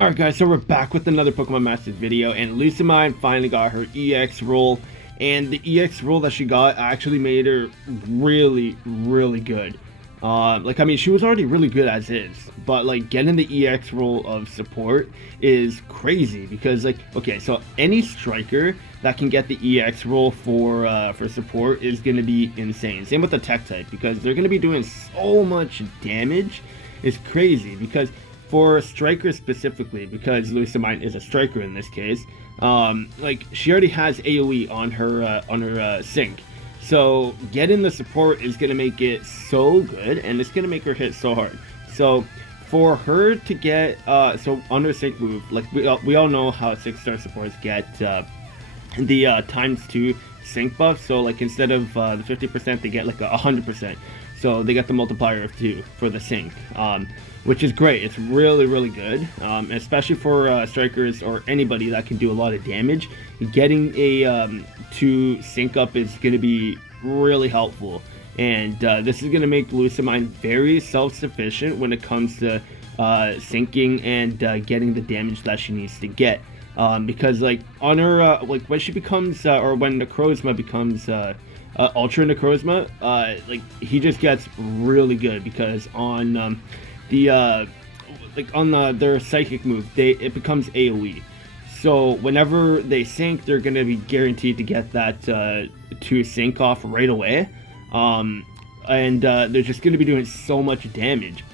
Alright guys, so we're back with another Pokemon Masters video, and Lusamine finally got her EX roll, and the EX roll that she got actually made her really, really good. I mean, she was already really good as is, but like getting the EX roll of support is crazy because okay, so any striker that can get the EX roll for support is gonna be insane. Same with the tech type because they're gonna be doing so much damage. It's crazy because for strikers specifically, because Lusamine is a striker in this case, she already has AoE on her sync. So getting the support is going to make it so good, and it's going to make her hit so hard. So for her to get, so on her sync move, like we all know how 6-star supports get the ×2 sync buff. So like instead of the 50%, they get like 100%. So they get the multiplier of 2 for the sync, which is great. It's really, really good, especially for strikers or anybody that can do a lot of damage. Getting a 2 sync up is going to be really helpful, and this is going to make Lusamine very self-sufficient when it comes to syncing and getting the damage that she needs to get. Because like on her, when she becomes, or when Necrozma becomes Ultra Necrozma, he just gets really good because on their psychic move, it becomes AoE. So whenever they sync, they're gonna be guaranteed to get that 2 sync off right away, and they're just gonna be doing so much damage.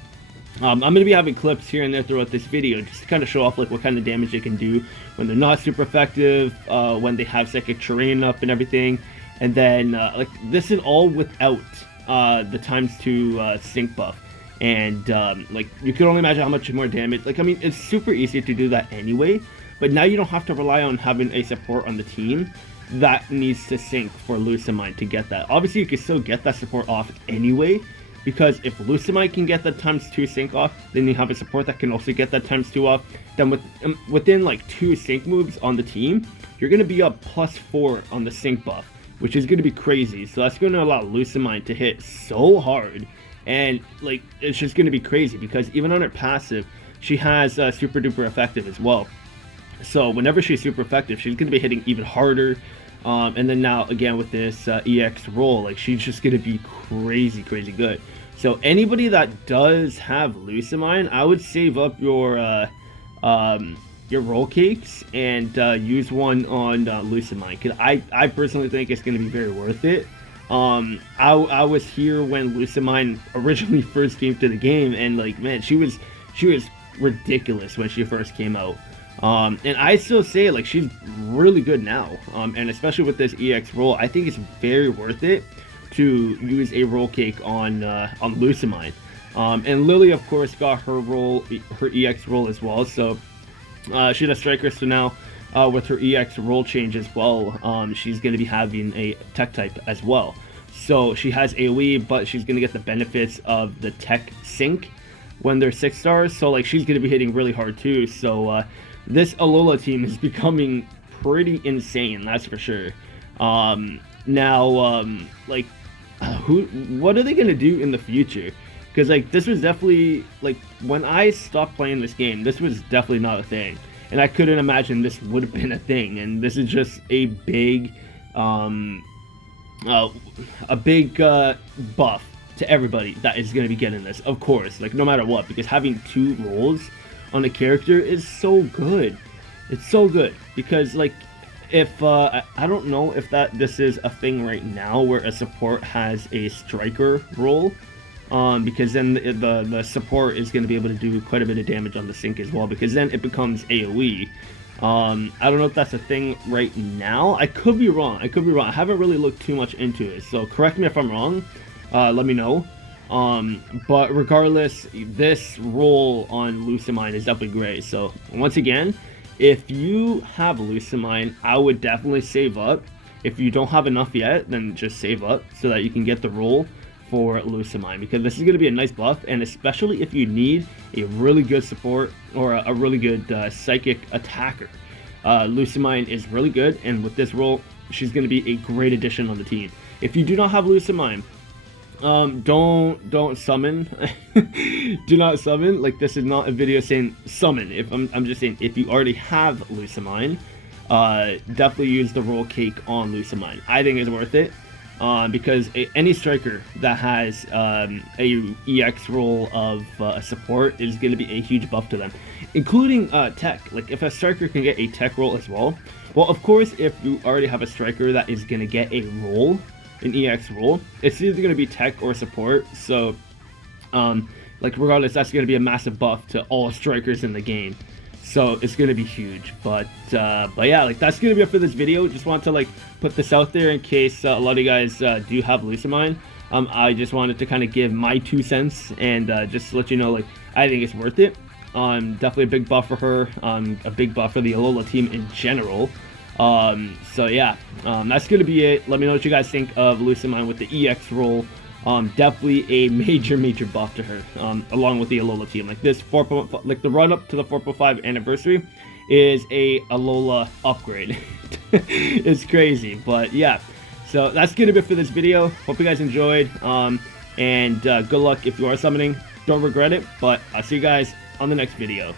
I'm going to be having clips here and there throughout this video just to kind of show off like what kind of damage they can do when they're not super effective, when they have psychic terrain up and everything. And then this is all without the ×2 sync buff, and you can only imagine how much more damage. I mean, it's super easy to do that anyway, but now you don't have to rely on having a support on the team that needs to sync for Lusamine to get that. Obviously you can still get that support off anyway, because if Lusamine can get that ×2 sync off, then you have a support that can also get that ×2 off. Then within like 2 sync moves on the team, you're going to be up +4 on the sync buff, which is going to be crazy. So that's going to allow Lusamine to hit so hard, and it's just going to be crazy because even on her passive, she has super duper effective as well. So whenever she's super effective, she's going to be hitting even harder. And then now again with this EX roll, she's just going to be crazy good. So anybody that does have Lusamine, I would save up your roll cakes and use one on Lusamine, because I personally think it's going to be very worth it. I was here when Lusamine originally first came to the game, and man, she was ridiculous when she first came out. And I still say she's really good now, and especially with this EX roll, I think it's very worth it to use a roll cake on Lusamine. And Lily, of course, got her EX roll as well, so she's a striker. So now with her EX roll change as well, she's going to be having a tech type as well. So she has AoE, but she's going to get the benefits of the tech sync when they're 6 stars. So she's going to be hitting really hard too. So this Alola team is becoming pretty insane, that's for sure. What are they gonna do in the future? Because this was definitely when I stopped playing this game, this was definitely not a thing, and I couldn't imagine this would have been a thing. And this is just a big buff to everybody that is gonna be getting this, of course, no matter what, because having 2 rolls on a character is so good. It's so good because if I don't know if this is a thing right now where a support has a striker roll, because then the support is going to be able to do quite a bit of damage on the sync as well, because then it becomes AoE. I don't know if that's a thing right now. I could be wrong. I haven't really looked too much into it, so correct me if I'm wrong. Let me know. But regardless, this roll on Lusamine is definitely great. So once again, if you have Lusamine, I would definitely save up. If you don't have enough yet, then just save up so that you can get the roll for Lusamine, because this is going to be a nice buff, and especially if you need a really good support or a really good psychic attacker. Lusamine is really good, and with this roll, she's going to be a great addition on the team. If you do not have Lusamine, Don't summon. Do not summon. Like, this is not a video saying summon. If I'm just saying, if you already have Lusamine, definitely use the roll cake on Lusamine. I think it's worth it. Because any striker that has a EX roll of support is going to be a huge buff to them, including tech. Like, if a striker can get a tech roll as well, of course, if you already have a striker that is going to get a roll, an EX roll, it's either going to be tech or support. So, like, regardless, that's going to be a massive buff to all strikers in the game. So it's going to be huge. But yeah, like, that's going to be it for this video. Just want to, like, put this out there in case a lot of you guys do have Lusamine. I just wanted to kind of give my 2 cents and just let you know, like, I think it's worth it. Definitely a big buff for her. A big buff for the Alola team in general. So yeah, that's going to be it. Let me know what you guys think of Lusamine with the EX roll. Definitely a major buff to her, along with the Alola team. Like, this like the run up to the 4.5 anniversary is a Alola upgrade. It's crazy, but yeah. So that's gonna be it for this video. Hope you guys enjoyed, and good luck if you are summoning. Don't regret it, but I'll see you guys on the next video.